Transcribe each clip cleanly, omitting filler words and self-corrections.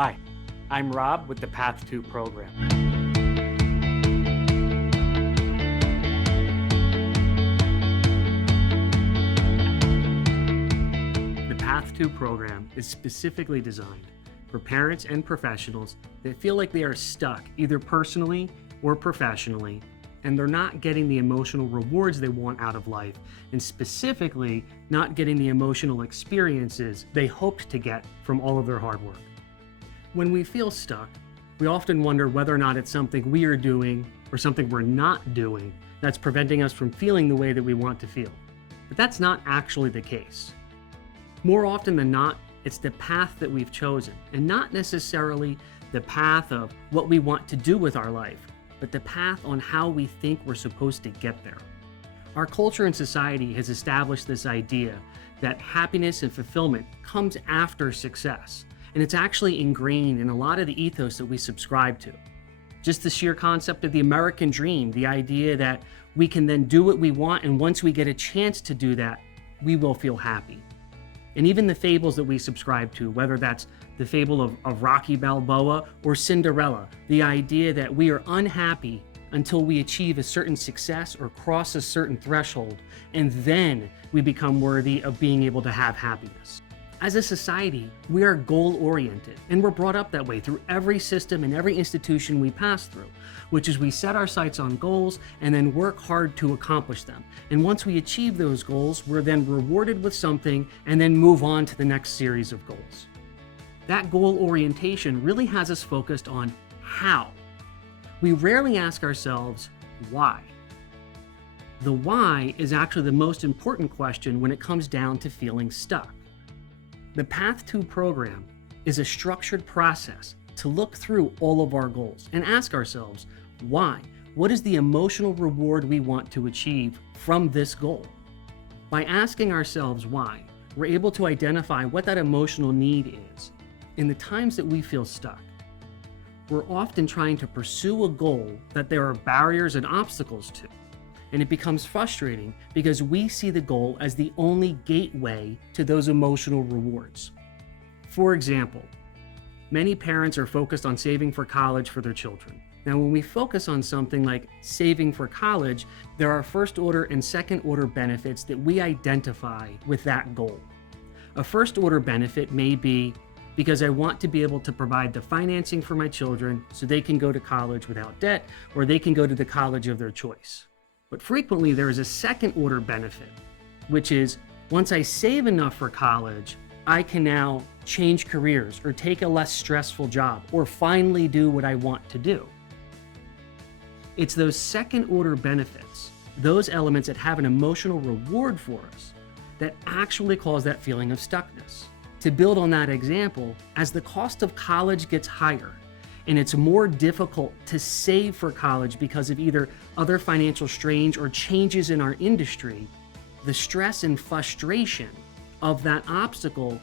Hi, I'm Rob with the Path2 Program. The Path2 Program is specifically designed for parents and professionals that feel like they are stuck either personally or professionally, and they're not getting the emotional rewards they want out of life, and specifically not getting the emotional experiences they hoped to get from all of their hard work. When we feel stuck, we often wonder whether or not it's something we are doing or something we're not doing that's preventing us from feeling the way that we want to feel. But that's not actually the case. More often than not, it's the path that we've chosen, and not necessarily the path of what we want to do with our life, but the path on how we think we're supposed to get there. Our culture and society has established this idea that happiness and fulfillment comes after success. And it's actually ingrained in a lot of the ethos that we subscribe to. Just the sheer concept of the American dream, the idea that we can then do what we want, and once we get a chance to do that, we will feel happy. And even the fables that we subscribe to, whether that's the fable of Rocky Balboa or Cinderella, the idea that we are unhappy until we achieve a certain success or cross a certain threshold, and then we become worthy of being able to have happiness. As a society, we are goal-oriented, and we're brought up that way through every system and every institution we pass through, which is we set our sights on goals and then work hard to accomplish them. And once we achieve those goals, we're then rewarded with something and then move on to the next series of goals. That goal orientation really has us focused on how. We rarely ask ourselves why. The why is actually the most important question when it comes down to feeling stuck. The Path2 program is a structured process to look through all of our goals and ask ourselves, why? What is the emotional reward we want to achieve from this goal? By asking ourselves why, we're able to identify what that emotional need is. In the times that we feel stuck, we're often trying to pursue a goal that there are barriers and obstacles to. And it becomes frustrating because we see the goal as the only gateway to those emotional rewards. For example, many parents are focused on saving for college for their children. Now, when we focus on something like saving for college, there are first order and second order benefits that we identify with that goal. A first order benefit may be because I want to be able to provide the financing for my children so they can go to college without debt, or they can go to the college of their choice. But frequently there is a second order benefit, which is once I save enough for college, I can now change careers or take a less stressful job or finally do what I want to do. It's those second order benefits, those elements that have an emotional reward for us, that actually cause that feeling of stuckness. To build on that example, as the cost of college gets higher, and it's more difficult to save for college because of either other financial strains or changes in our industry, the stress and frustration of that obstacle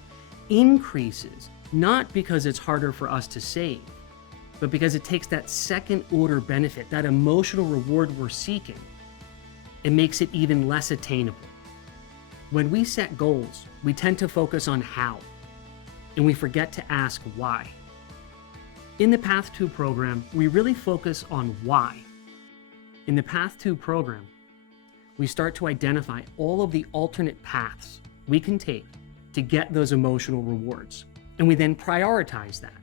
increases, not because it's harder for us to save, but because it takes that second order benefit, that emotional reward we're seeking, it makes it even less attainable. When we set goals, we tend to focus on how, and we forget to ask why. In the Path2 program, we really focus on why. In the Path2 program, we start to identify all of the alternate paths we can take to get those emotional rewards, and we then prioritize that.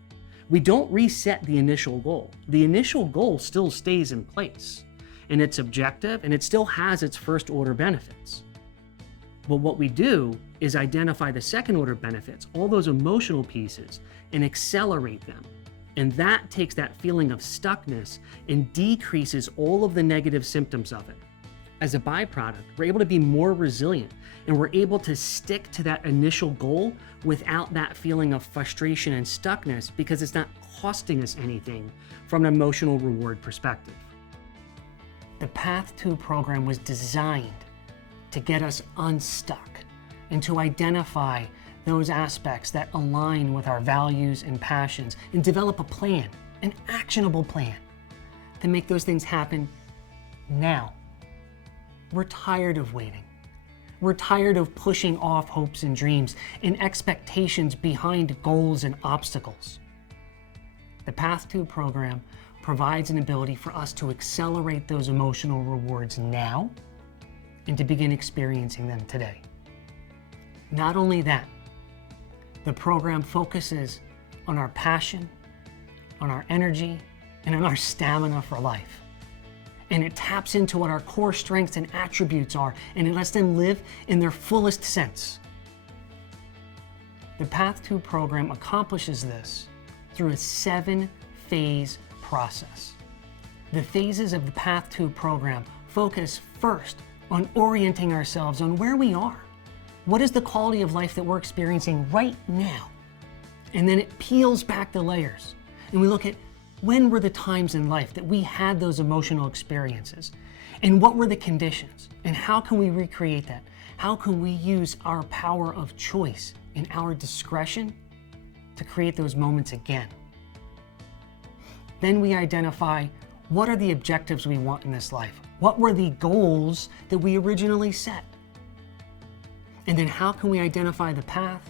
We don't reset the initial goal. The initial goal still stays in place, and it's objective, and it still has its first order benefits. But what we do is identify the second order benefits, all those emotional pieces, and accelerate them. And that takes that feeling of stuckness and decreases all of the negative symptoms of it. As a byproduct, we're able to be more resilient, and we're able to stick to that initial goal without that feeling of frustration and stuckness because it's not costing us anything from an emotional reward perspective. The Path2 program was designed to get us unstuck and to identify those aspects that align with our values and passions, and develop a plan, an actionable plan, to make those things happen now. We're tired of waiting. We're tired of pushing off hopes and dreams and expectations behind goals and obstacles. The Path2 program provides an ability for us to accelerate those emotional rewards now and to begin experiencing them today. Not only that, the program focuses on our passion, on our energy, and on our stamina for life. And it taps into what our core strengths and attributes are, and it lets them live in their fullest sense. The Path2 program accomplishes this through a 7-phase process. The phases of the Path2 program focus first on orienting ourselves on where we are. What is the quality of life that we're experiencing right now? And then it peels back the layers, and we look at when were the times in life that we had those emotional experiences? And what were the conditions? And how can we recreate that? How can we use our power of choice and our discretion to create those moments again? Then we identify what are the objectives we want in this life? What were the goals that we originally set? And then how can we identify the path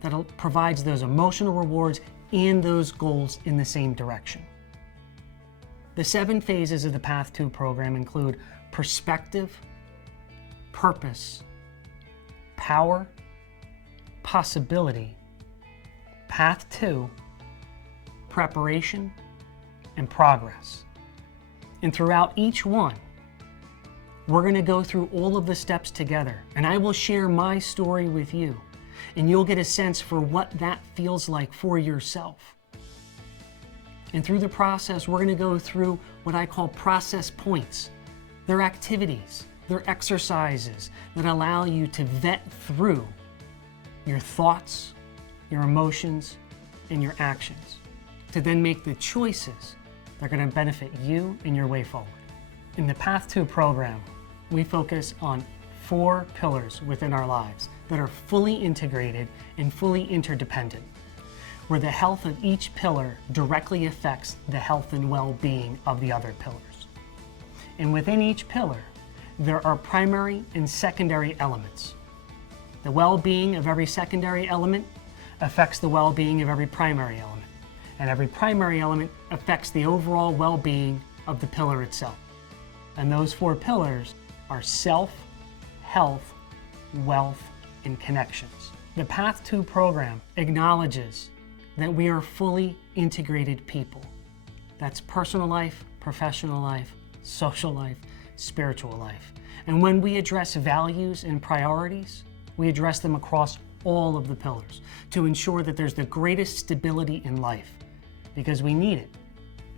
that provides those emotional rewards and those goals in the same direction? The 7 phases of the Path2 program include perspective, purpose, power, possibility, Path 2, preparation, and progress. And throughout each one, we're going to go through all of the steps together, and I will share my story with you, and you'll get a sense for what that feels like for yourself. And through the process, we're going to go through what I call process points. They're activities, they're exercises that allow you to vet through your thoughts, your emotions, and your actions to then make the choices that are going to benefit you in your way forward. In the Path2 program, we focus on 4 pillars within our lives that are fully integrated and fully interdependent, where the health of each pillar directly affects the health and well-being of the other pillars. And within each pillar, there are primary and secondary elements. The well-being of every secondary element affects the well-being of every primary element, and every primary element affects the overall well-being of the pillar itself. And those 4 pillars are self, health, wealth, and connections. The Path2 program acknowledges that we are fully integrated people. That's personal life, professional life, social life, spiritual life. And when we address values and priorities, we address them across all of the pillars to ensure that there's the greatest stability in life, because we need it,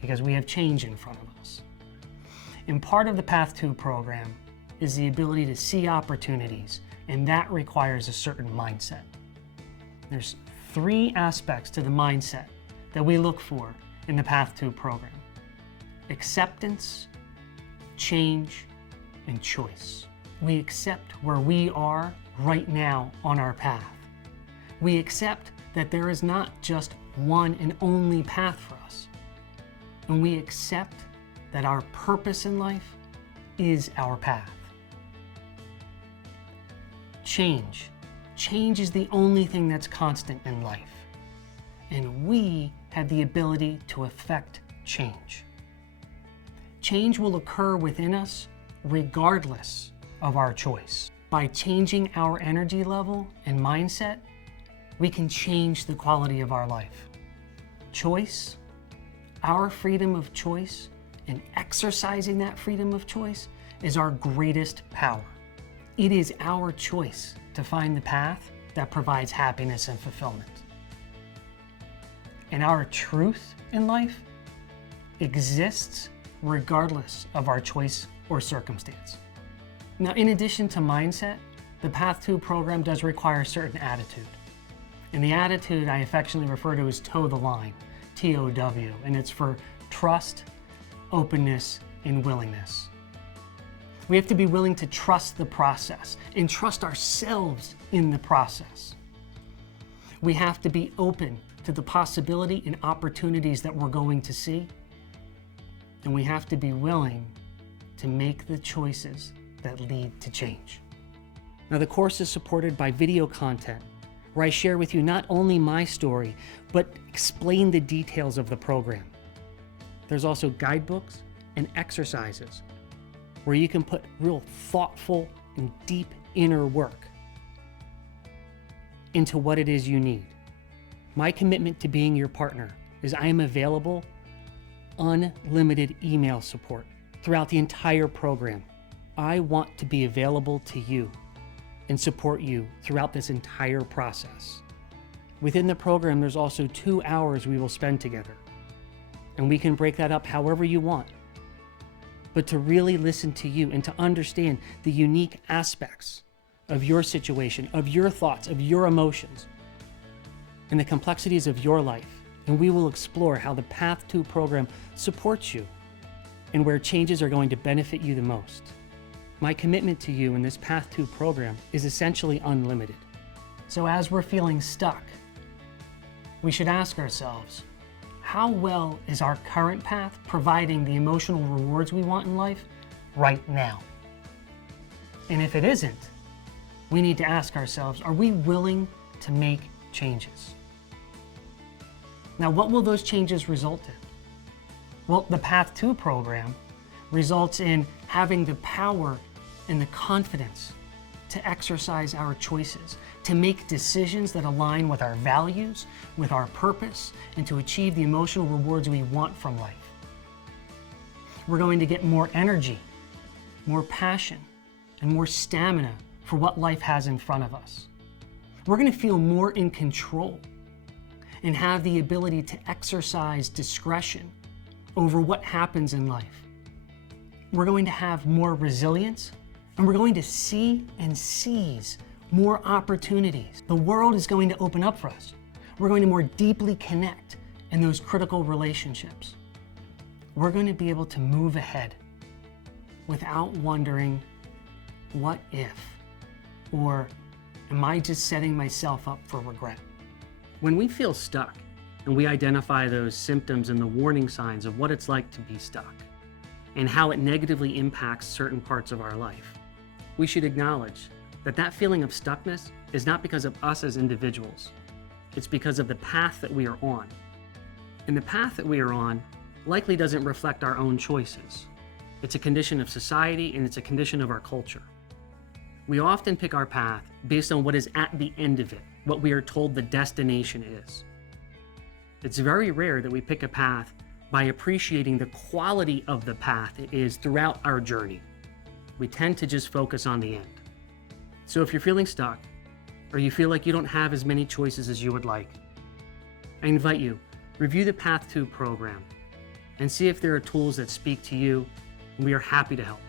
because we have change in front of us. And part of the Path2 program is the ability to see opportunities, and that requires a certain mindset. There's 3 aspects to the mindset that we look for in the Path2 program: acceptance, change, and choice. We accept where we are right now on our path. We accept that there is not just one and only path for us. And we accept that our purpose in life is our path. Change. Change is the only thing that's constant in life. And we have the ability to affect change. Change will occur within us regardless of our choice. By changing our energy level and mindset, we can change the quality of our life. Choice, our freedom of choice, and exercising that freedom of choice is our greatest power. It is our choice to find the path that provides happiness and fulfillment. And our truth in life exists regardless of our choice or circumstance. Now, in addition to mindset, the Path2 program does require a certain attitude. And the attitude I affectionately refer to as toe the line, TOW, and it's for trust, openness, and willingness. We have to be willing to trust the process and trust ourselves in the process. We have to be open to the possibility and opportunities that we're going to see. And we have to be willing to make the choices that lead to change. Now, the course is supported by video content where I share with you not only my story, but explain the details of the program. There's also guidebooks and exercises where you can put real thoughtful and deep inner work into what it is you need. My commitment to being your partner is I am available unlimited email support throughout the entire program. I want to be available to you and support you throughout this entire process. Within the program, there's also 2 hours we will spend together, and we can break that up however you want. But to really listen to you and to understand the unique aspects of your situation, of your thoughts, of your emotions, and the complexities of your life. And we will explore how the Path2 program supports you and where changes are going to benefit you the most. My commitment to you in this Path2 program is essentially unlimited. So as we're feeling stuck, we should ask ourselves, how well is our current path providing the emotional rewards we want in life right now? And if it isn't, we need to ask ourselves, are we willing to make changes? Now, what will those changes result in? Well, the Path2 program results in having the power and the confidence to exercise our choices, to make decisions that align with our values, with our purpose, and to achieve the emotional rewards we want from life. We're going to get more energy, more passion, and more stamina for what life has in front of us. We're going to feel more in control and have the ability to exercise discretion over what happens in life. We're going to have more resilience, and we're going to see and seize more opportunities. The world is going to open up for us. We're going to more deeply connect in those critical relationships. We're going to be able to move ahead without wondering, what if? Or am I just setting myself up for regret? When we feel stuck and we identify those symptoms and the warning signs of what it's like to be stuck and how it negatively impacts certain parts of our life, we should acknowledge that that feeling of stuckness is not because of us as individuals. It's because of the path that we are on. And the path that we are on likely doesn't reflect our own choices. It's a condition of society, and it's a condition of our culture. We often pick our path based on what is at the end of it, what we are told the destination is. It's very rare that we pick a path by appreciating the quality of the path it is throughout our journey. We tend to just focus on the end. So if you're feeling stuck, or you feel like you don't have as many choices as you would like, I invite you, review the Path2 program and see if there are tools that speak to you, and we are happy to help.